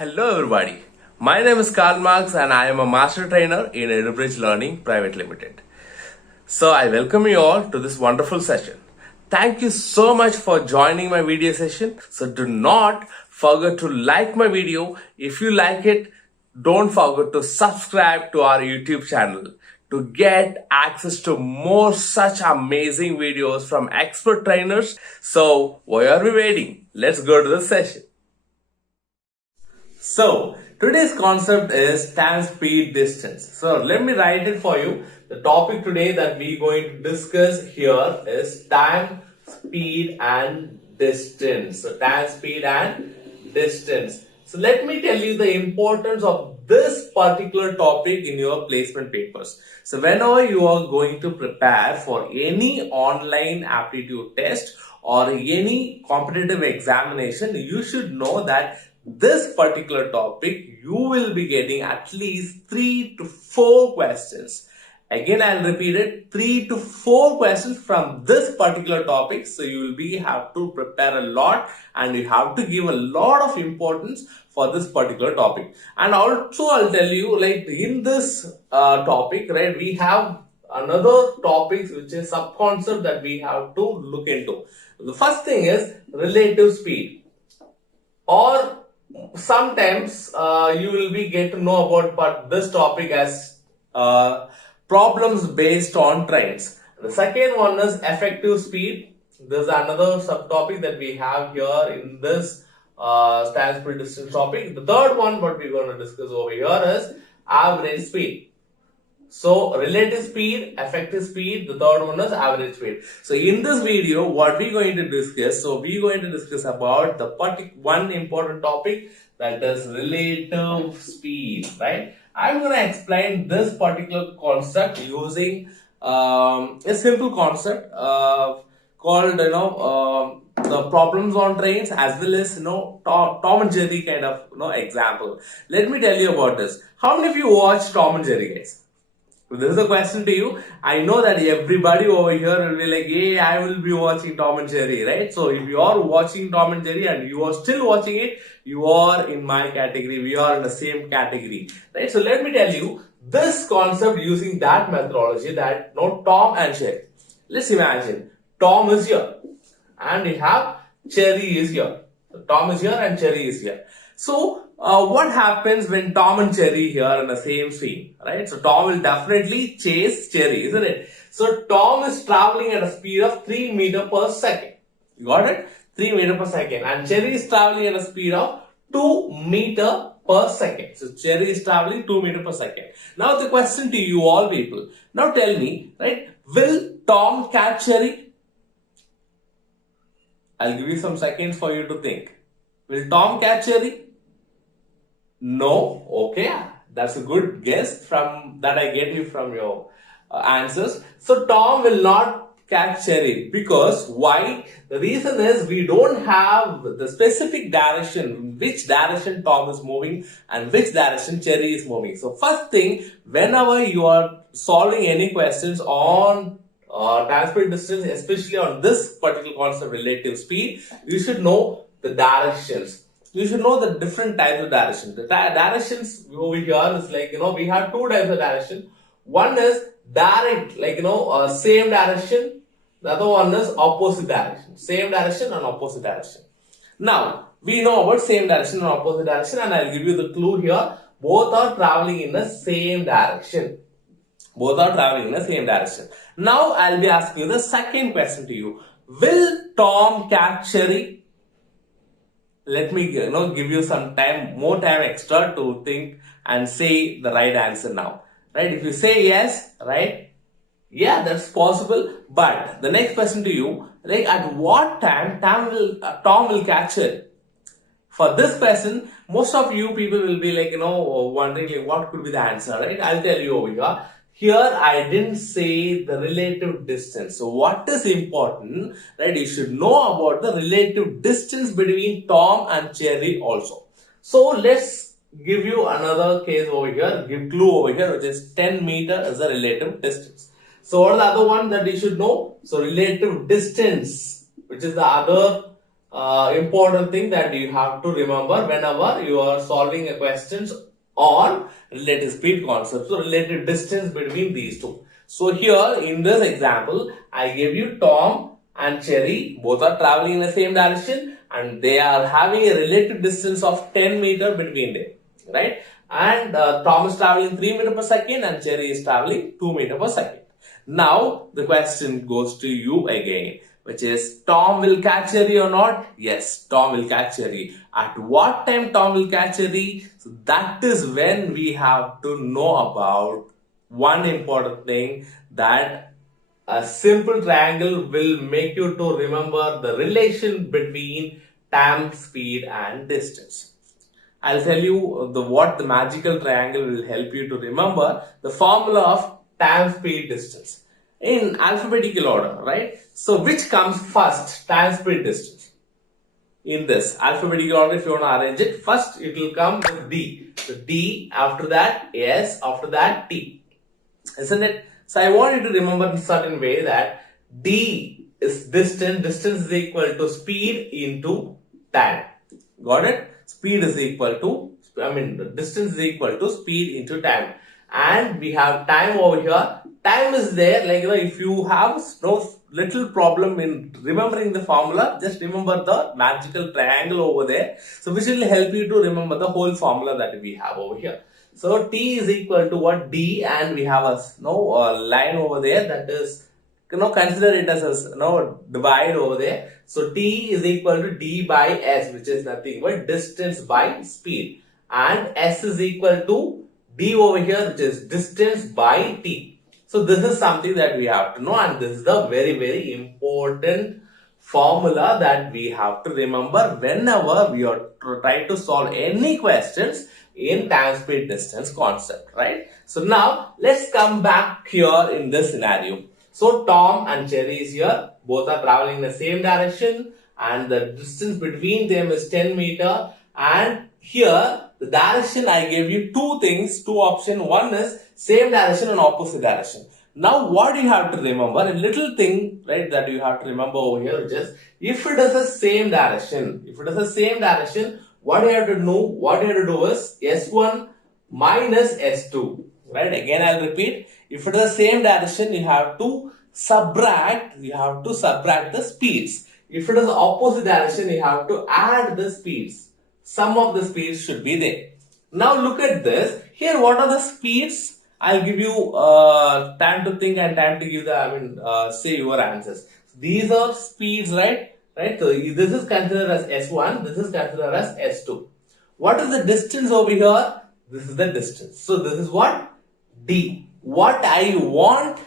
Hello everybody. My name is Karl and I am a master trainer in Edubridge Learning Private Limited. So I welcome you all to this wonderful session. Thank you so much for joining my video session. So do not forget to like my video. If you like it, don't forget to subscribe to our YouTube channel to get access to more such amazing videos from expert trainers. So why are we waiting? Let's go to the session. So today's concept is time, speed, distance. So let me write it for you. The topic today that we're going to discuss here is time, speed and distance. So time, speed and distance. So let me tell you the importance of this particular topic in your placement papers. So whenever you are going to prepare for any online aptitude test or any competitive examination, you should know that this particular topic you will be getting at least 3 to 4 questions. Again, I'll repeat it, 3 to 4 questions from this particular topic. So you will have to prepare a lot and you have to give a lot of importance for this particular topic. And also I'll tell you, like in this topic, right, we have another topics which is sub-concept that we have to look into. The first thing is relative speed, or sometimes you will be get to know about this topic as problems based on trains. The second one is effective speed. This is another subtopic that we have here in this time, speed, distance topic. The third one what we're going to discuss over here is average speed. So relative speed, effective speed, the third one is average speed. So in this video, what we're going to discuss, we're going to discuss about the one important topic, that is relative speed, right? I'm going to explain this particular concept using a simple concept called, the problems on trains, as well as, Tom and Jerry kind of, example. Let me tell you about this. How many of you watch Tom and Jerry, guys? So this is a question to you. I know that everybody over here will be like, hey, I will be watching Tom and Jerry, right? So if you are watching Tom and Jerry and you are still watching it, you are in my category. We are in the same category, right? So let me tell you this concept using that methodology, that Tom and Jerry. Let's imagine Tom is here and we have Jerry is here. So Tom is here and Jerry is here. So what happens when Tom and Jerry here in the same scene, right? So Tom will definitely chase Jerry, isn't it? So Tom is traveling at a speed of 3 meters per second. You got it? 3 meters per second. And Jerry is traveling at a speed of 2 meters per second. So Jerry is traveling 2 meters per second. Now the question to you all people. Now tell me, right? Will Tom catch Jerry? I'll give you some seconds for you to think. Will Tom catch Jerry? No. Okay, that's a good guess from that I get you from your answers. So Tom will not catch Jerry, because why? The reason is we don't have the specific direction, which direction Tom is moving and which direction Jerry is moving. So first thing, whenever you are solving any questions on time, speed, distance, especially on this particular concept, relative speed, you should know the directions. You should know the different types of directions. The directions over here is like, we have two types of direction. One is direct, like, same direction. The other one is opposite direction. Same direction and opposite direction. Now, we know about same direction and opposite direction, and I'll give you the clue here. Both are traveling in the same direction. Both are traveling in the same direction. Now, I'll be asking you the second question to you. Will Tom catch Jerry? Let me give you some time, more time extra to think and say the right answer now. Right? If you say yes, right? Yeah, that's possible. But the next question to you, like at what time Tom will catch it? For this question, most of you people will be like, wondering like, what could be the answer, right? I'll tell you over here. Here, I didn't say the relative distance. So what is important, right? You should know about the relative distance between Tom and Jerry also. So let's give you another case over here, give clue over here, which is 10 meters is the relative distance. So what is the other one that you should know? So relative distance, which is the other important thing that you have to remember whenever you are solving a questions on relative speed concepts or relative distance between these two. So here in this example, I gave you Tom and Cherry. Both are traveling in the same direction and they are having a relative distance of 10 meter between them, right? And Tom is traveling 3 meter per second and Cherry is traveling 2 meter per second. Now the question goes to you again, which is Tom will catch Cherry or not? Yes, Tom will catch Cherry. At what time Tom will catch Cherry? So that is when we have to know about one important thing, that a simple triangle will make you to remember the relation between time, speed and distance. I'll tell you what the magical triangle will help you to remember the formula of time, speed, distance in alphabetical order, right? So which comes first, time, speed, distance? In this alphabetical order, if you want to arrange it, first it will come with D. So D, after that S, after that T. Isn't it? So I want you to remember in a certain way that D is distance, distance is equal to speed into time. Got it? Speed is equal to, the distance is equal to speed into time. And we have time over here. Time is there, like, if you have no little problem in remembering the formula, just remember the magical triangle over there. So which will help you to remember the whole formula that we have over here. So T is equal to what? D, and we have a line over there that is, consider it as a divide over there. So T is equal to D by S, which is nothing but distance by speed, and S is equal to D over here, which is distance by T. So this is something that we have to know, and this is the very, very important formula that we have to remember whenever we are trying to solve any questions in time, speed, distance concept, right? So now let's come back here in this scenario. So Tom and Cherry is here. Both are traveling in the same direction and the distance between them is 10 meter. And here the direction, I gave you two things, two options. One is same direction and opposite direction. Now what you have to remember, a little thing, right, that you have to remember over here, which is if it is the same direction, what you have to do is S1 minus S2, right? Again, I'll repeat. If it is the same direction, you have to subtract the speeds. If it is the opposite direction, you have to add the speeds. Sum of the speeds should be there. Now look at this. Here, what are the speeds? I'll give you time to think and time to give say your answers. These are speeds, right? So this is considered as S1, this is considered as S2. What is the distance over here? This is the distance. So this is what? D. What I want,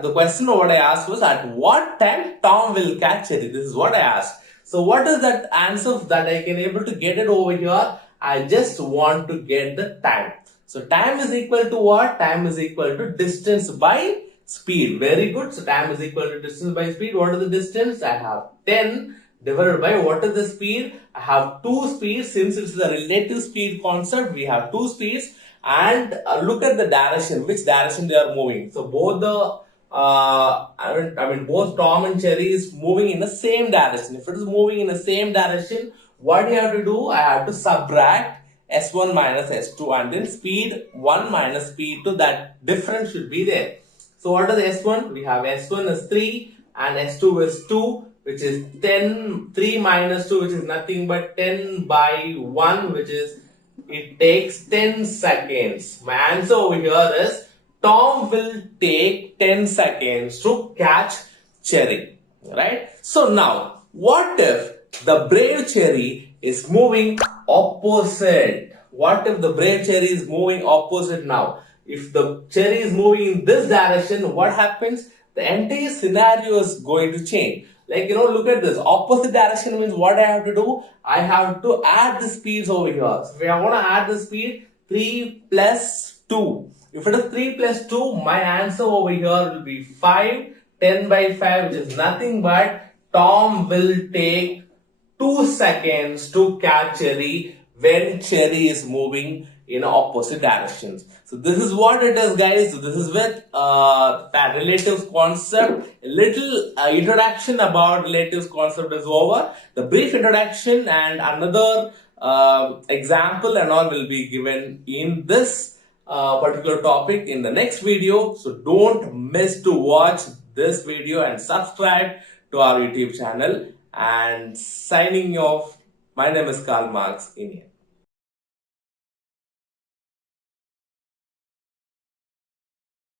the question what I asked was at what time Tom will catch it. This is what I asked. So what is that answer that I can able to get it over here? I just want to get the time. So time is equal to what? Time is equal to distance by speed. Very good. So time is equal to distance by speed. What is the distance? I have 10 divided by what is the speed? I have two speeds. Since it's the relative speed concept, we have two speeds. And look at the direction, which direction they are moving. So both both Tom and Cherry is moving in the same direction. If it is moving in the same direction, what you have to do? I have to subtract S1 minus S2 and then speed 1 minus speed 2. That difference should be there. So what is S1? We have S1 is 3 and S2 is 2, which is 10. 3 minus 2, which is nothing but 10 by 1, which is, it takes 10 seconds. My answer over here is Tom will take 10 seconds to catch Cherry, right? So now, what if the brave Cherry is moving opposite? What if the brave Cherry is moving opposite now? If the Cherry is moving in this direction, what happens? The entire scenario is going to change. Like, look at this. Opposite direction means what I have to do? I have to add the speeds over here. So if I want to add the speed, 3 plus 2. If it is 3 plus 2, my answer over here will be 5. 10 by 5, which is nothing but Tom will take 2 seconds to catch Cherry when cherry is moving in opposite directions. So this is what it is, guys. So this is with that relatives concept. A little introduction about relatives concept is over. The brief introduction and another example and all will be given in this particular topic in the next video. So don't miss to watch this video and subscribe to our YouTube channel. And signing off, my name is Karl Marx, Indian.